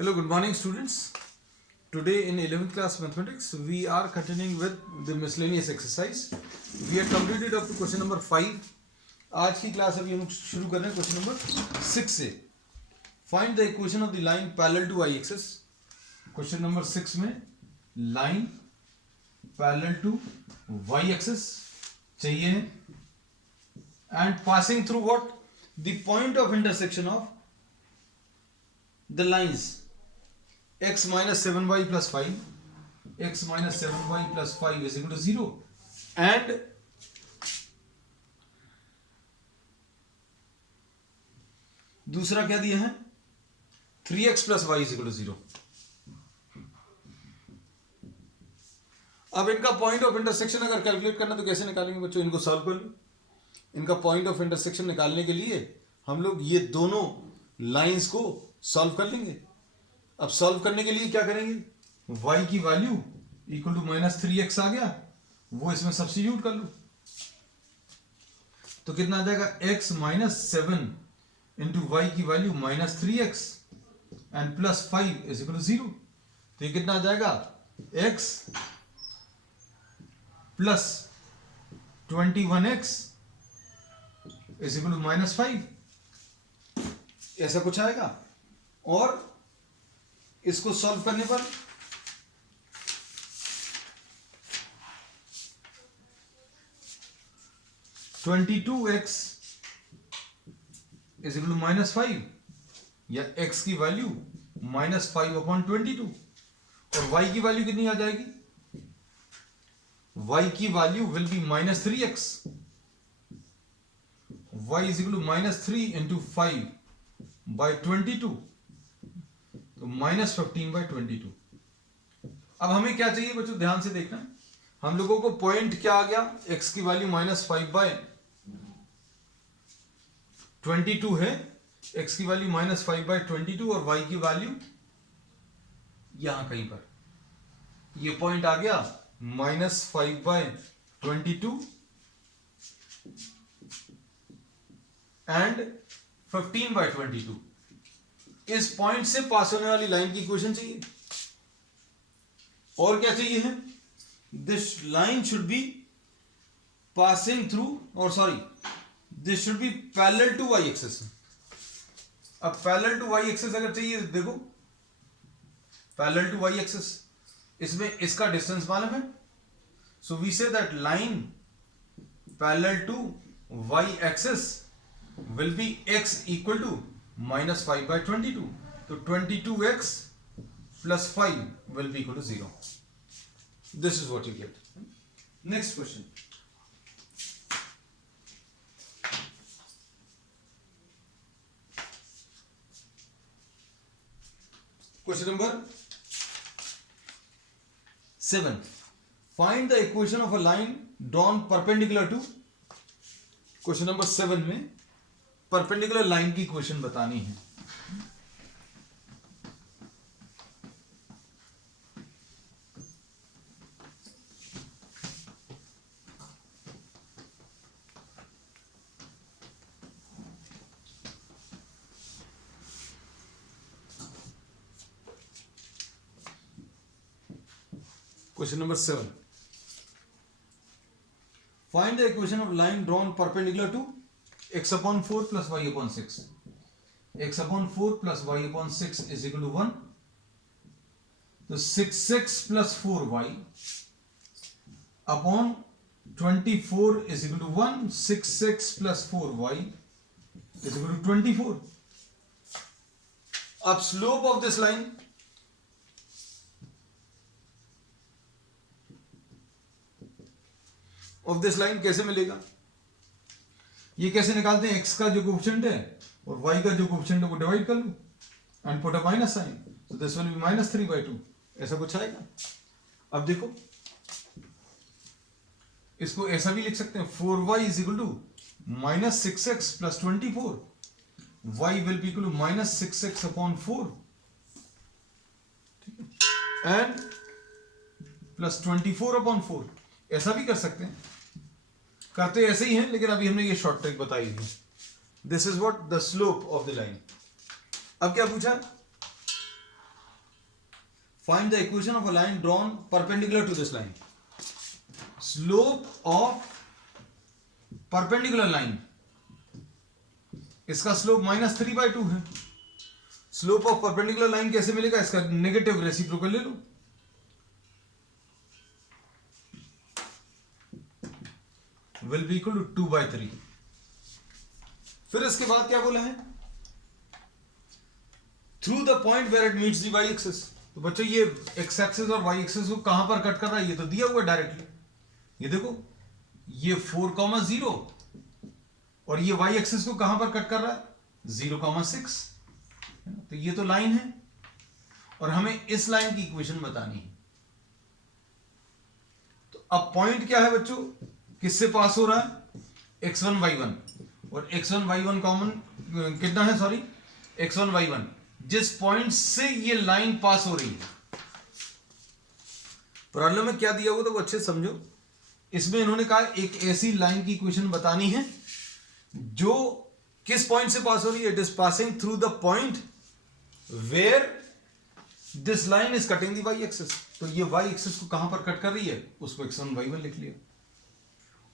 Hello, good morning students. Today in 11th class mathematics we are continuing with the miscellaneous exercise. We have completed up to question number 5. आज की class अभी हम शुरू कर रहे हैं क्वेश्चन नंबर 6 से. Find the equation of the line parallel to y-axis. Question number 6 में line parallel to y-axis चाहिए and passing through what? The point of intersection of the lines x minus 7y plus 5, x minus 7y plus 5 is equal to 0 and दूसरा क्या दिया है 3x plus y is equal to 0. अब इनका point of intersection अगर calculate करना तो कैसे निकालेंगे बच्चों? इनको सॉल्व कर लो. इनका पॉइंट ऑफ इंटरसेक्शन निकालने के लिए हम लोग ये दोनों लाइंस को सॉल्व कर लेंगे. अब सॉल्व करने के लिए क्या करेंगे? y की वैल्यू इक्वल टू -3x आ गया, वो इसमें सब्स्टिट्यूट कर लो तो कितना आ जाएगा x माइनस 7 इंटू वाई की value -3x and plus 5 is equal to 0. तो ये कितना आ जाएगा x plus 21x is equal to -5. ऐसा कुछ आएगा और इसको सॉल्व करने पर (22x इज इक्वल टू -5) या x की वैल्यू -5/22 और y की वैल्यू कितनी आ जाएगी? y की value will be -3x. y is equal to -3 into 5/22 तो -15/22. अब हमें क्या चाहिए बच्चों? ध्यान से देखना. हम लोगों को पॉइंट क्या आ गया? x की वैल्यू -5/22 है. x की वैल्यू -5/22 और y की वैल्यू यहां कहीं पर. ये पॉइंट आ गया -5/22 एंड 15/22. इस पॉइंट से पास होने वाली लाइन की इक्वेशन चाहिए. और क्या चाहिए है? This line should be passing through और this should be parallel to Y axis. अब पैरेलल टू वाई एक्सिस अगर चाहिए देखो, पैरेलल टू वाई एक्सिस इसमें इसका डिस्टेंस मालूम है. So we say that line parallel to Y axis will be x equal to -5/22. तो 22x plus 5 will be equal to 0. This is what you get. Next question. Question number 7. Find the equation of a line drawn perpendicular to. Question number 7 में perpendicular line की equation बतानी है. Question number 7. Find the equation of line drawn perpendicular to x/4 plus y/6. x/4 plus y/6 is equal to 1. तो 6x plus 4y upon 24 is equal to 1. 6x plus 4y is equal to 24. अब slope of this line कैसे मिलेगा? ये कैसे निकालते हैं? x का जो कोएफिशिएंट है और y का जो कोएफिशिएंट है वो डिवाइड कर लो and put a minus sign. So this will be -3/2. ऐसा कुछ आएगा. अब देखो इसको ऐसा भी लिख सकते हैं 4y is equal to -6x plus 24. y will be equal to -6x/4 and plus 24/4. ऐसा भी कर सकते हैं. करते ऐसे ही हैं लेकिन अभी हमने ये शॉर्ट ट्रिक बताई है. This is what the slope of the line. अब क्या पूछा? Find the equation of a line drawn perpendicular to this line. Slope of perpendicular line, इसका स्लोप -3/2 है. स्लोप ऑफ परपेंडिकुलर लाइन कैसे मिलेगा? इसका नेगेटिव रेसिप्रोकल ले लो. Will be equal to 2/3. फिर इसके बाद क्या बोला है? Through the point where it meets the Y axis. तो बच्चों ये एक्स एक्सिस और वाई एक्सिस को कहां पर कट कर रहा है? ये तो दिया हुआ डायरेक्टली. ये देखो, ये 4,0 और ये वाई एक्सिस को कहां पर कट कर रहा है? 0,6. तो ये तो लाइन है और हमें इस लाइन की इक्वेशन बतानी है. तो अब पॉइंट क्या है बच्चों? किससे पास हो रहा है? x1 y1. और x1 y1 कॉमन कितना है? सॉरी, x1 y1 जिस पॉइंट से ये लाइन पास हो रही है. प्रॉब्लम में क्या दिया हुआ तो वो अच्छे समझो. इसमें इन्होंने कहा एक ऐसी लाइन की इक्वेशन बतानी है जो किस पॉइंट से पास हो रही है? It is passing through the point where this line is cutting the Y axis. तो ये वाई एक्सिस को कहां पर कट कर रही है? उसको x1 y1 लिख लिया.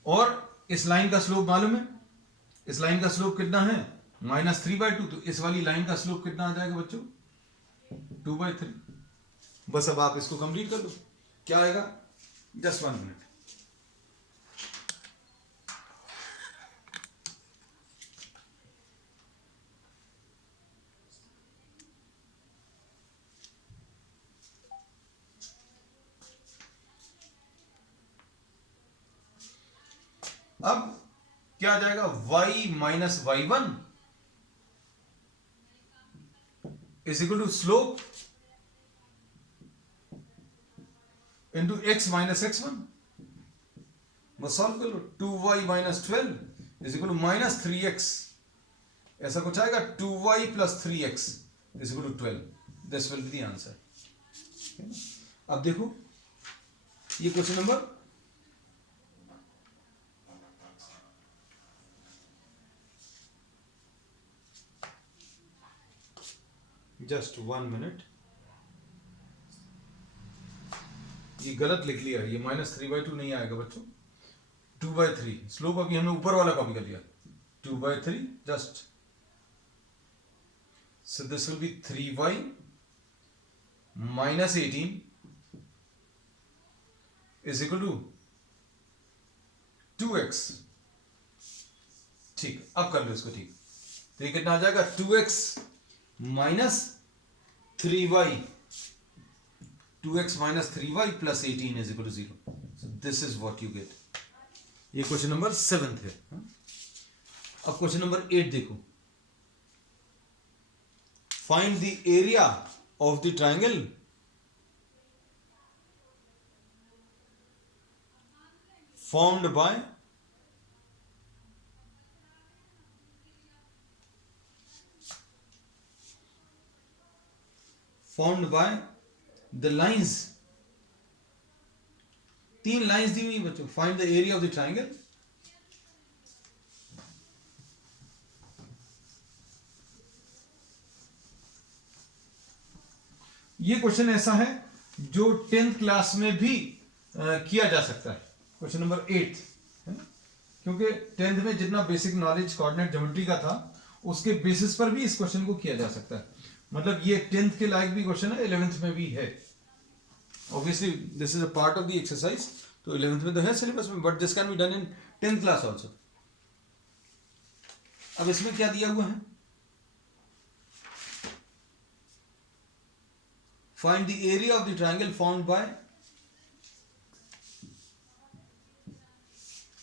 और इस लाइन का स्लोप मालूम है. इस लाइन का स्लोप कितना है? -3/2. तो इस वाली लाइन का स्लोप कितना आ जाएगा बच्चों? 2/3. बस अब आप इसको कंप्लीट कर लो. क्या आएगा? Just 1 minute. अब क्या आ जाएगा? y minus y1 is equal to slope into x minus x1. बस सॉल्व कर लो. 2y minus 12 is equal to -3x. ऐसा कुछ आएगा. 2y plus 3x is equal to 12. This will be the answer. अब देखो ये क्वेश्चन नंबर जस्ट 1 मिनट. ये गलत लिख लिया. ये -3/2 नहीं आएगा बच्चों. 2/3. स्लोप अभी हमने ऊपर वाला कॉपी कर लिया. 2/3 just. So this will be 3y minus 18 is equal to 2x. ठीक, अब कर लो इसको. ठीक, तो ये कितना आ जाएगा? 2x minus 3y. 2x minus 3y plus 18 is equal to 0. So this is what you get. ये क्वेश्चन नंबर 7 है. अब क्वेश्चन नंबर 8 देखो. Find the area of the triangle formed by the lines. 3 lines दी हुई बच्चों. Find the area of the triangle. ये question ऐसा है जो 10th क्लास में भी किया जा सकता है. क्वेश्चन नंबर 8 है ना, क्योंकि 10th में जितना बेसिक नॉलेज कोऑर्डिनेट ज्योमेट्री का था उसके बेसिस पर भी इस क्वेश्चन को किया जा सकता है. मतलब ये 10th के लायक भी क्वेश्चन है, 11th में भी है. Obviously this is a part of the exercise. तो 11th में तो है सिलेबस में, but this can be done in 10th class also. अब इसमें क्या दिया हुआ है? Find the area of the triangle formed by.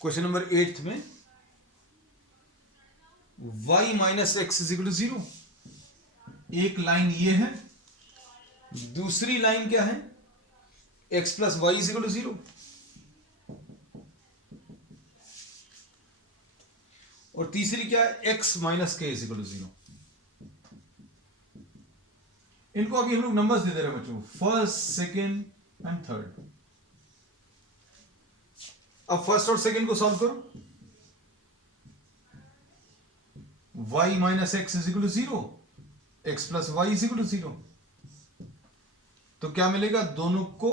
Question number 8 में y minus x is equal to 0. एक लाइन ये है, दूसरी लाइन क्या है? x plus Y is equal to 0. और तीसरी क्या है? x minus k is equal to 0. इनको अभी हम लोग नंबर्स दे दे रहे हैं बच्चों. First, second and third. अब फर्स्ट और सेकेंड को सॉल्व करो. y minus x is equal to 0. x plus Y is equal to 0. तो क्या मिलेगा, दोनों को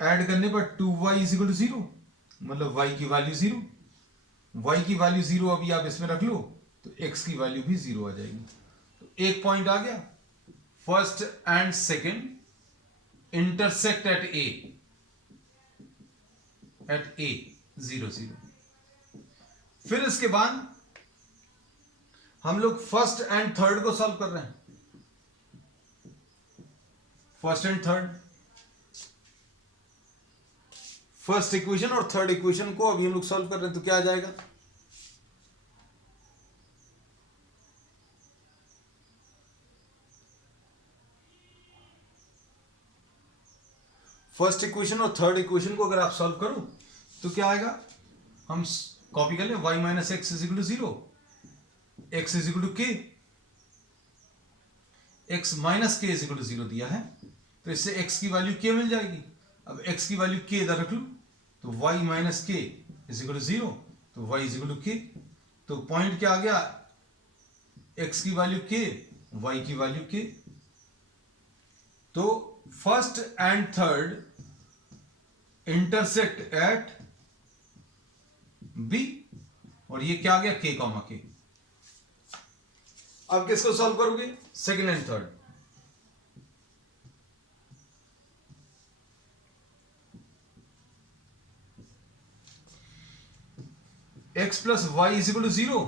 ऐड करने पर 2y इज इक्वल टू 0, मतलब y की वैल्यू 0, y की वैल्यू 0 अभी आप इसमें रख लो तो x की वैल्यू भी 0 आ जाएगी। तो एक पॉइंट आ गया, first and second intersect at a 0 0। फिर इसके बाद हम लोग फर्स्ट एंड थर्ड को सॉल्व कर रहे हैं, first and third, first equation और थर्ड इक्वेशन को अभी हम लोग सॉल्व कर रहे हैं। तो क्या आ जाएगा, फर्स्ट इक्वेशन और थर्ड इक्वेशन को अगर आप सॉल्व करो तो क्या आएगा, हम कॉपी कर लें, y minus x is equal to 0, x is equal to k, x minus k is equal to 0 दिया है, तो इससे x की वैल्यू k मिल जाएगी। अब x की वैल्यू k इधर रख लूं तो y minus k is equal to 0, तो y is equal to k। तो पॉइंट क्या आ गया, x की वैल्यू k, y की वैल्यू k। तो first and third intersect at b, और ये क्या आ गया, k कॉमा k। अब किसको सॉल्व करोगे, second and third. x plus Y is equal to 0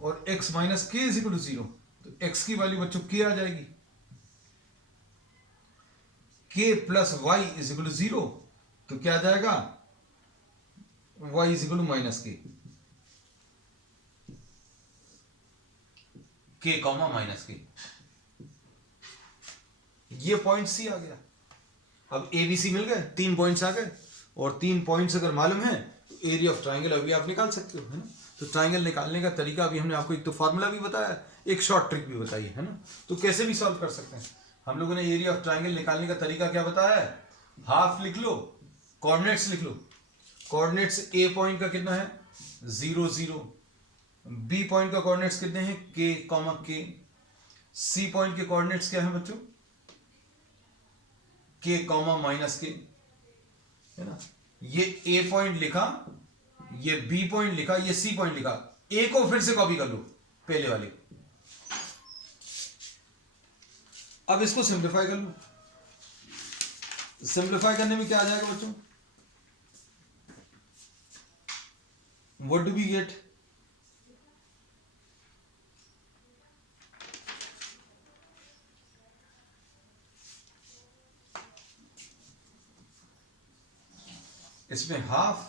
और x minus k is equal to 0, तो x की वैल्यू बच्चों k आ जाएगी, k plus Y is equal to 0, तो क्या आ जाएगा, y is equal to minus k comma minus k. ये पॉइंट सी आ गया। अब ए बी सी मिल गए, 3 पॉइंट्स आ गए, और 3 पॉइंट्स अगर मालूम है तो एरिया ऑफ ट्राइंगल अभी आप निकाल सकते हो, है ना। तो ट्राइंगल निकालने का तरीका अभी हमने आपको एक तो फॉर्मूला भी बताया, एक शॉर्ट ट्रिक भी बताई है ना। तो कैसे भी सॉल्व कर सकते हैं। हम लोगों ने एरिया ऑफ ट्राइंगल निकालने का तरीका क्या बताया है, हाफ लिख लो, कोऑर्डिनेट्स लिख लो। कोऑर्डिनेट्स ए पॉइंट का कितना है 0 0, बी पॉइंट का कोऑर्डिनेट्स कितने हैं के कॉमा के, सी पॉइंट के कोऑर्डिनेट्स क्या हैं बच्चों के कॉमा माइनस के, है ना। ये ए पॉइंट लिखा, ये बी पॉइंट लिखा, ये सी पॉइंट लिखा, ए को फिर से कॉपी कर लो पहले वाले। अब इसको सिंप्लीफाई कर लो। सिंप्लीफाई करने में क्या आ जाएगा बच्चों, व्हाट डू वी गेट, इसमें हाफ,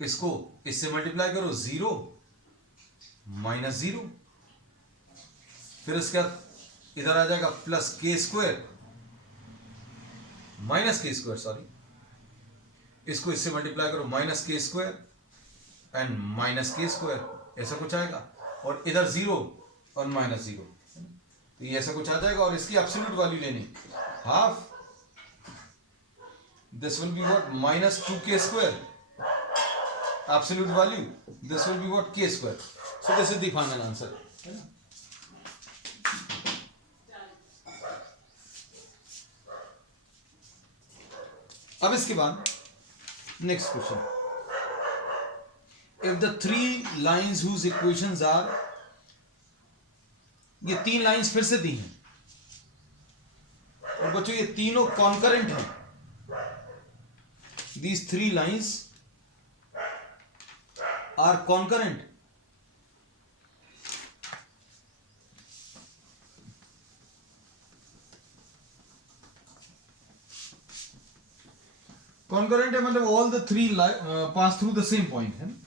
इसको इससे मल्टीप्लाई करो 0 माइनस 0, फिर इसके बाद इधर आ जाएगा प्लस के स्क्वायर माइनस के स्क्वायर, सॉरी, इसको इससे मल्टीप्लाई करो माइनस के स्क्वायर एंड माइनस के स्क्वायर, ऐसा कुछ आएगा, और इधर 0 और माइनस 0, तो ये ऐसा कुछ आ जाएगा। और इसकी एब्सोल्यूट वैल्यू लेनी, half this will be what minus 2k square, absolute value this will be what k square, so this is the final answer, है ना। अब इसके बाद next question, if the 3 lines whose equations are, ये 3 lines फिर से दी हैं और बच्चों ये तीनों कॉन्करेंट हैं। These 3 lines are concurrent. Concurrent है मतलब all the 3 pass through the same point, है ना।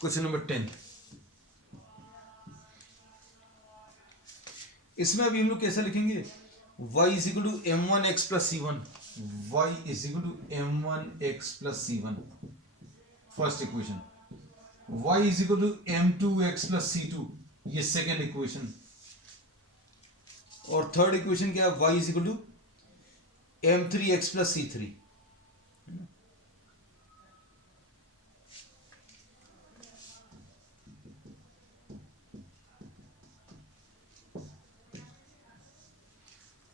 क्वेश्चन नंबर 10, इसमें अभी हम लोग कैसे लिखेंगे, y is equal to m1 x plus c1, y is equal to m1 x plus c1, first equation, y is equal to m2x plus c2, ये second equation. और थर्ड इक्वेशन क्या है, y is equal to m3x plus c3।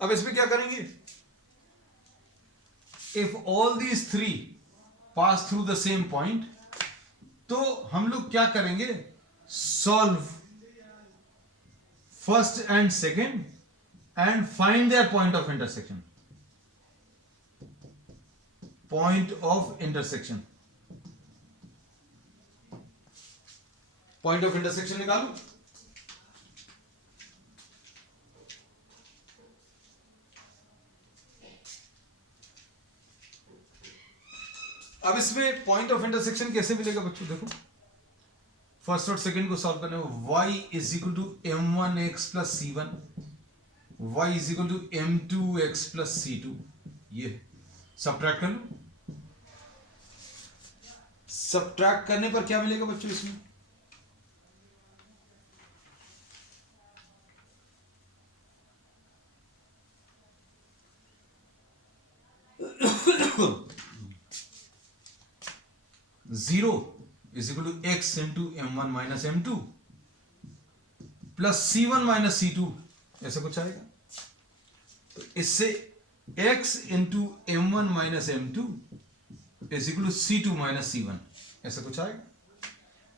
अब इसमें क्या करेंगे, if all these three pass through the same point, तो हम लोग क्या करेंगे, solve first and second and find their point of intersection. Point of intersection, point of intersection निकालो। अब इसमें पॉइंट ऑफ इंटरसेक्शन कैसे मिलेगा बच्चों, देखो फर्स्ट और सेकंड को सॉल्व करने में, y is equal to m1x plus c1, y is equal to m2x plus c2, ये सब्ट्रैक्ट कर लो। सब्ट्रैक्ट करने पर क्या मिलेगा बच्चों इसमें, zero is equal to x into m1 minus m2 plus c1 minus c2, ऐसा कुछ आएगा। तो इससे x into m1 minus m2 is equal to c2 minus c1, ऐसा कुछ आएगा।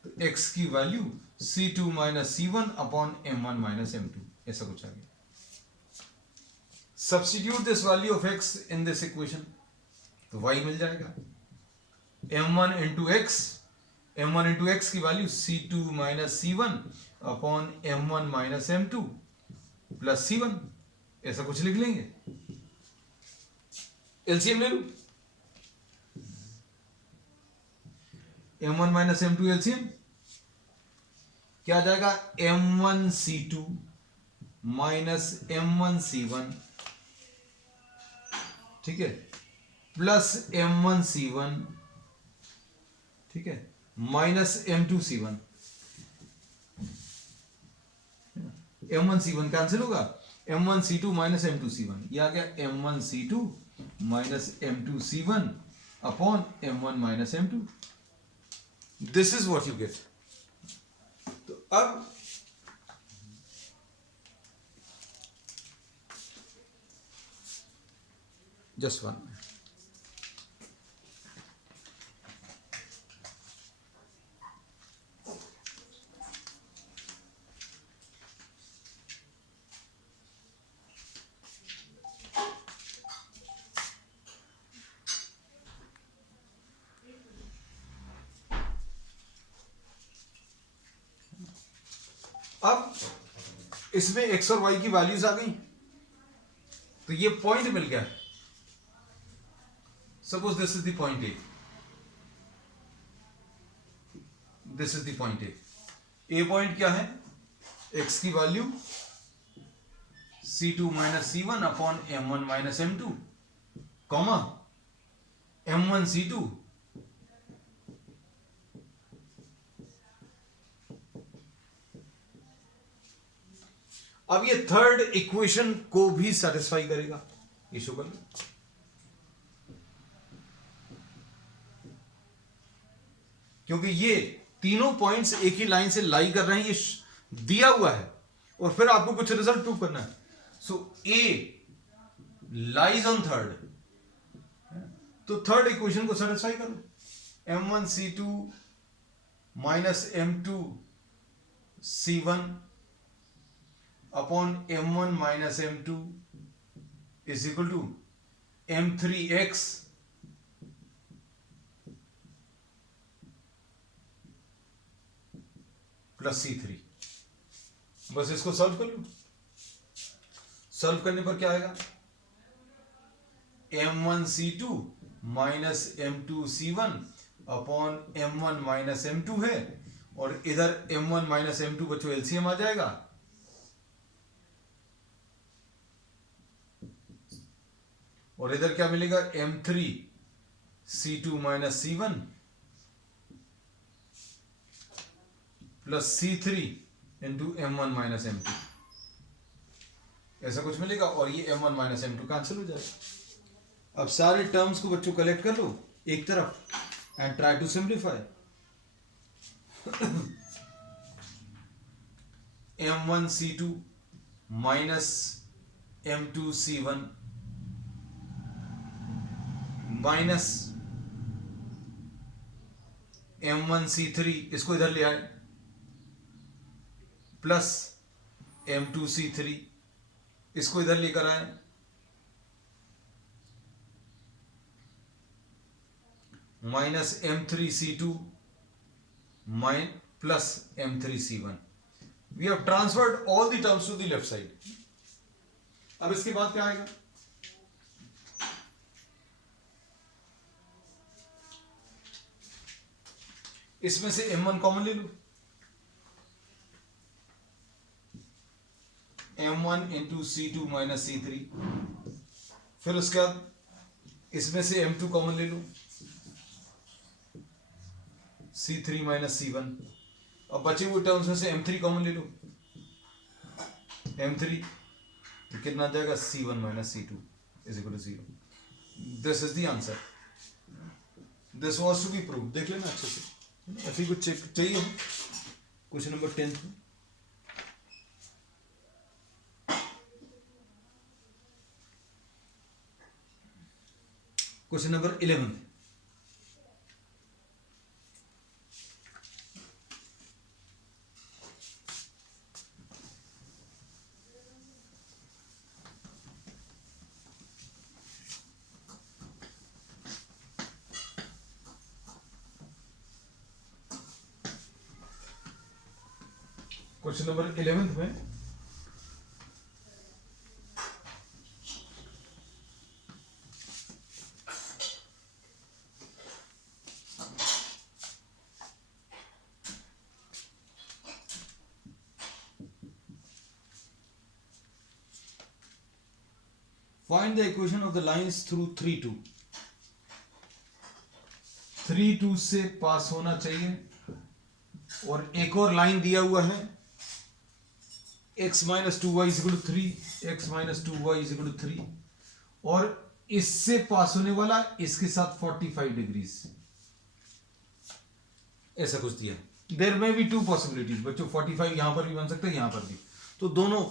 तो x की value c2 minus c1 upon m1 minus m2, ऐसा कुछ आ गया। Substitute this value of x in this equation, तो y मिल जाएगा m1 into X, m1 into X की value c2 minus c1 upon m1 minus m2 plus c1, ऐसा कुछ लिख लेंगे। एलसीएम ले लो, m1 माइनस m2 एलसीएम क्या आ जाएगा, m1 c2 minus m1 c1, ठीक है, प्लस m1 c1, ठीक है, minus m2 c1, m1 c1 cancel होगा, m1 c2 minus m2 c1, ये आ गया m1 c2 minus m2 c1 upon m1 minus m2, this is what you gate. तो अब just one, अब इसमें x और y की वैल्यूज आ गई, तो ये पॉइंट मिल गया। Suppose this is the point A, this is the point A. A point क्या है, x की value c2 minus c1 upon m1 minus m2, comma m1 c2 अब ये थर्ड इक्वेशन को भी सेटिस्फाई करेगा, ये शो कर लो। क्योंकि ये तीनों पॉइंट्स एक ही लाइन से लाई कर रहे हैं, ये दिया हुआ है, और फिर आपको कुछ रिजल्ट प्रूव करना है। So A lies on third, तो थर्ड इक्वेशन को सेटिस्फाई करो, m1 c2 minus m2 c1 upon m1 minus m2 is equal to m3x plus c3। बस इसको सॉल्व कर लो। सॉल्व करने पर क्या आएगा, m1 c2 minus m2 c1 upon m1 minus m2 है, और इधर m1 माइनस m2 बच्चों एलसीएम आ जाएगा, और इधर क्या मिलेगा, m3 c2 minus c1 plus C3 into M1 minus M2, ऐसा कुछ मिलेगा। और ये M1 माइनस M2 कैंसिल हो जाएगा। अब सारे टर्म्स को बच्चों कलेक्ट कर लो एक तरफ and try to simplify. M1C2 minus M2C1 minus M1C3, इसको इधर ले आए, प्लस M2C3, इसको इधर लेकर आए, minus M3C2 plus M3C1। We have transferred all the terms to the left side. अब इसके बाद क्या आएगा, इसमें से M1 कॉमन ले लो, M1 into C2 minus C3, फिर उसके बाद इसमें से M2 कॉमन ले लो, C3 माइनस C1। अब बचे हुए टर्म्स में से M3 कॉमन ले लो, M3, तो कितना आ जाएगा, C1 minus C2 is equal to 0। This is the answer. This was to be prove. देख लेना अच्छे से, ऐसे कुछ चेक चाहिए हो क्वेश्चन नंबर 10 में। क्वेश्चन नंबर 11, क्वेश्चन नंबर 11 में find the equation of the lines through 3 2। 3 2 से पास होना चाहिए, और एक और लाइन दिया हुआ है x minus 2y is equal to 3, x minus 2y is equal to 3, और इससे पास होने वाला इसके साथ 45 डिग्रीज, ऐसा कुछ दिया। देयर में भी टू पॉसिबिलिटीज बच्चों, 45 यहां पर भी बन सकता है, यहां पर भी, तो दोनों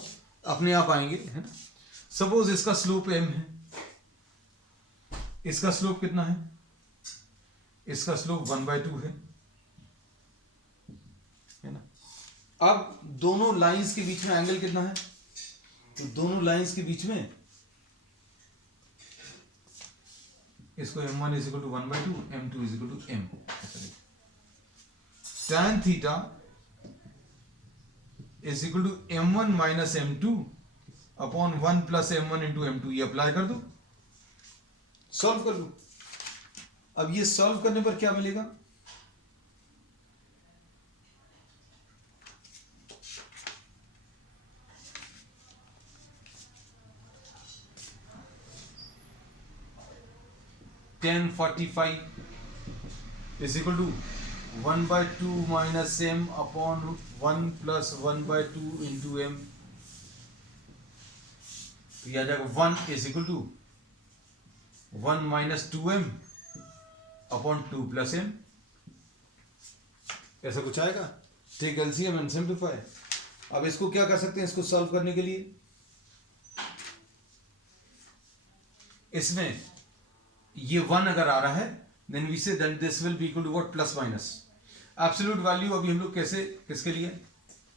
अपने आप आएंगे, है ना। सपोज इसका स्लोप m है, इसका स्लोप कितना है, इसका स्लोप 1/2 है ना। अब दोनों लाइंस के बीच में एंगल कितना है, तो दोनों लाइंस के बीच में इसको m1 is equal to 1/2, m2 is equal to m, tan theta is equal to m1 minus m2 upon 1 plus m1 into m2। ये अप्लाई कर दो, सॉल्व कर दो। अब ये सॉल्व करने पर क्या मिलेगा, tan 45 is equal to 1/2 minus m upon 1 plus 1/2 into m। तो यह आ जाएगा 1 is equal to 1 minus 2m upon 2 plus m, ऐसा कुछ आएगा। Take LCM and simplify. अब इसको क्या कर सकते हैं, इसको सॉल्व करने के लिए इसमें ये 1 अगर आ रहा है, then we say that this will be equal to what, plus minus absolute value. अभी हम लोग कैसे, किसके लिए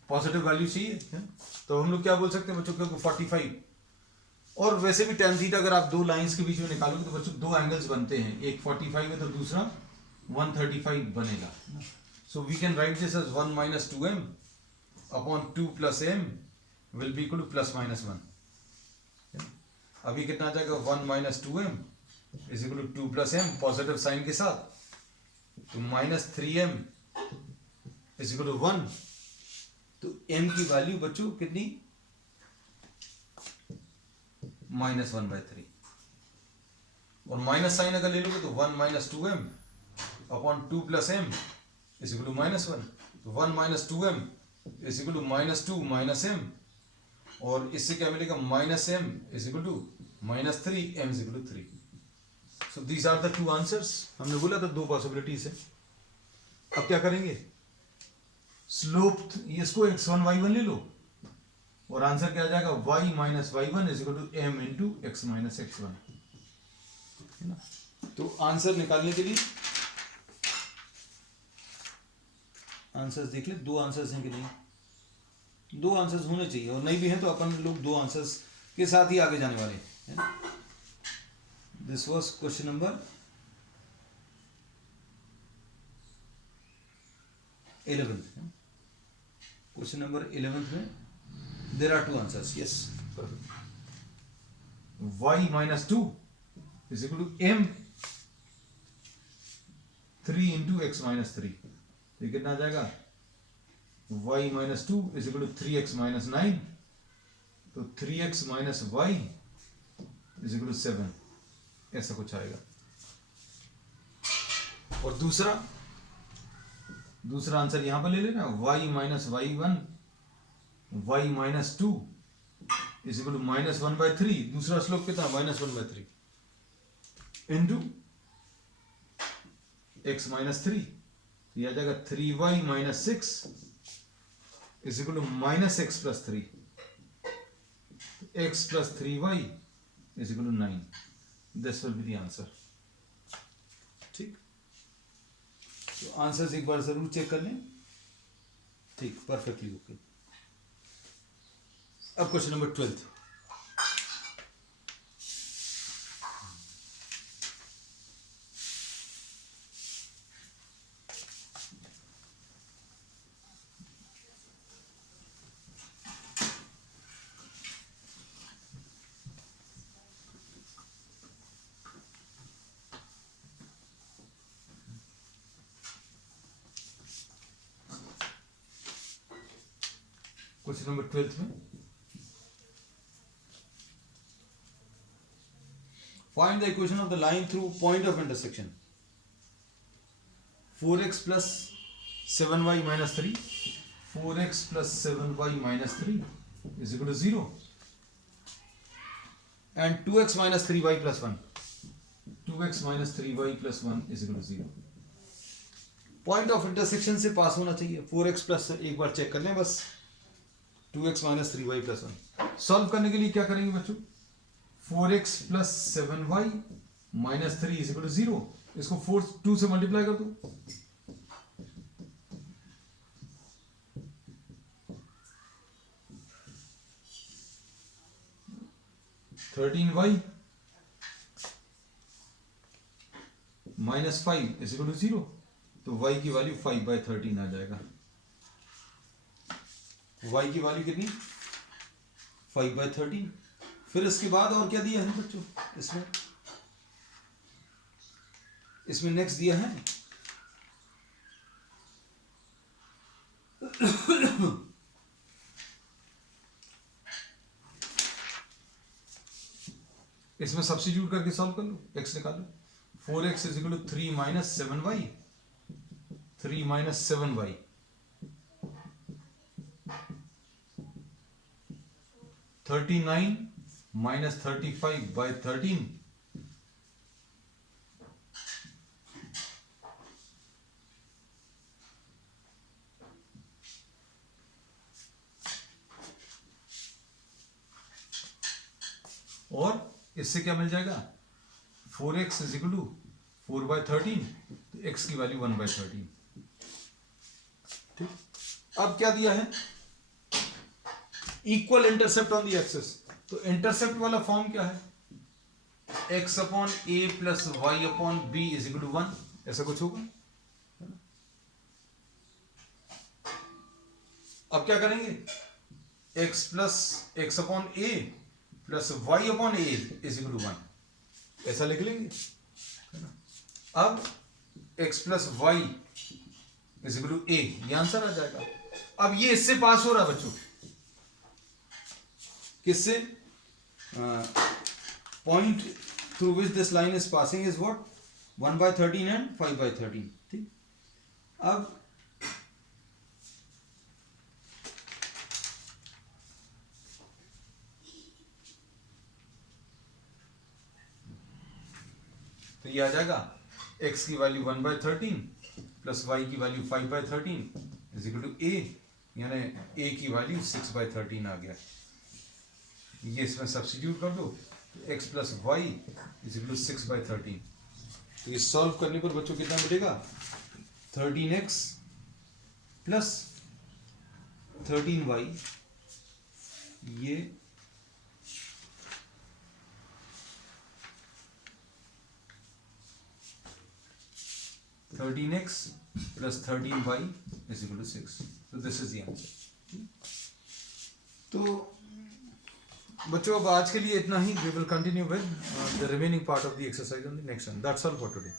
पॉजिटिव वैल्यू चाहिए है? तो हम लोग क्या बोल सकते हैं बच्चों, क्योंकि 45, और वैसे भी tan थीटा अगर आप दो लाइंस के बीच में निकालोगे तो बच्चों दो एंगल्स बनते हैं, एक 45 है तो दूसरा 135 बनेगा। So we can write this as 1 minus 2m upon 2 plus m will be equal to plus minus 1। अभी कितना आ जाएगा, 1 minus 2m is equal to 2 plus m positive sign के साथ, तो minus 3m is equal to 1। तो m की value बच्चों कितनी, -1/3, और माइनस साइन अगर ले लोगे तो 1 minus 2m upon 2 plus m is equal to -1। तो 1 minus two m is equal to minus two minus m, और इससे क्या मिलेगा minus m is equal to minus three, m is equal to 3. So these are the two answers. हमने बोला था दो possibilities है. अब क्या करेंगे, स्लोप इसको x1 y1 ले लो और आंसर क्या आ जाएगा y minus y one is equal to m into x minus x one, है ना. तो आंसर निकालने के लिए आंसर्स देख ले, दो आंसर्स हैं कि नहीं, दो आंसर्स होने चाहिए, और नहीं भी हैं तो अपन लोग दो आंसर्स के साथ ही आगे जाने वाले हैं. This was question number 11. Question number 11 में there are two answers. Yes, perfect. y minus two is equal to m 3 into x minus three. तो कितना आ जाएगा y minus two is equal to 3x minus 9. तो 3x minus y is equal to 7, ऐसा कुछ आएगा. और दूसरा आंसर यहां पर ले लेना, y minus y one y minus two is equal to minus one by three. दूसरा स्लोप कितना minus one by three into x minus three. तो यह आ जाएगा 3y minus six is equal to minus x plus three. X plus 3y is equal to 9. This will be the answer. ठीक, तो answers एक बार जरूर check कर लें. ठीक, परफेक्टली ओके. अब क्वेश्चन नंबर 12. क्वेश्चन नंबर 12 में find the equation of the line through point of intersection. 4x plus 7y minus three, 4x plus 7y minus three is equal to 0 and 2x minus 3y plus 1, 2x minus 3y plus 1 is equal to 0. Point of intersection से pass होना चाहिए. 4x plus, एक बार check कर लें बस, 2x minus 3y plus 1. Solve करने के लिए क्या करेंगे बच्चों, 4x plus 7y minus three is equal to 0. इसको 2 से मल्टीप्लाई कर दो. Thirteen y minus 5 is equal to 0. तो y की वैल्यू 5/13 आ जाएगा. y की वैल्यू कितनी 5/13. फिर इसके बाद और क्या दिया है बच्चों, इसमें नेक्स्ट दिया है इसमें सब्स्टिट्यूट करके सॉल्व कर लो, x निकालो. 4x is equal to 3 minus 7y, 3 minus 7y 39 minus 35/13 और इससे क्या मिल जाएगा 4x इज इक्वल टू 4/13. तो x की वैल्यू 1/13. ठीक, अब क्या दिया है, equal intercept on the axis. तो इंटरसेप्ट वाला फॉर्म क्या है, x upon a plus Y upon B is equal to 1, ऐसा कुछ होगा. अब क्या करेंगे, x upon a plus Y upon A is equal to 1, ऐसा लिख लेंगे. अब x plus Y is equal to A, ये आंसर आ जाएगा. अब ये इससे पास हो रहा है बच्चों, किससे, point through which this line is passing is what 1/13 and 5/13. ठीक, अब ये आ जाएगा x की वैल्यू 1/13 प्लस y की value 5/13 is equal to a, यानी a की वैल्यू 6/13 आ गया। ये इसमें सब्स्टिट्यूट कर दो, x plus Y is equal to 6/13। तो ये सॉल्व करने पर बच्चों कितना मिलेगा, 13x प्लस 13y, ये 13x plus 13y is equal to 6. So this is the answer. तो बच्चों अब आज के लिए इतना ही. We will continue with the remaining part of the exercise on the next one. That's all for today.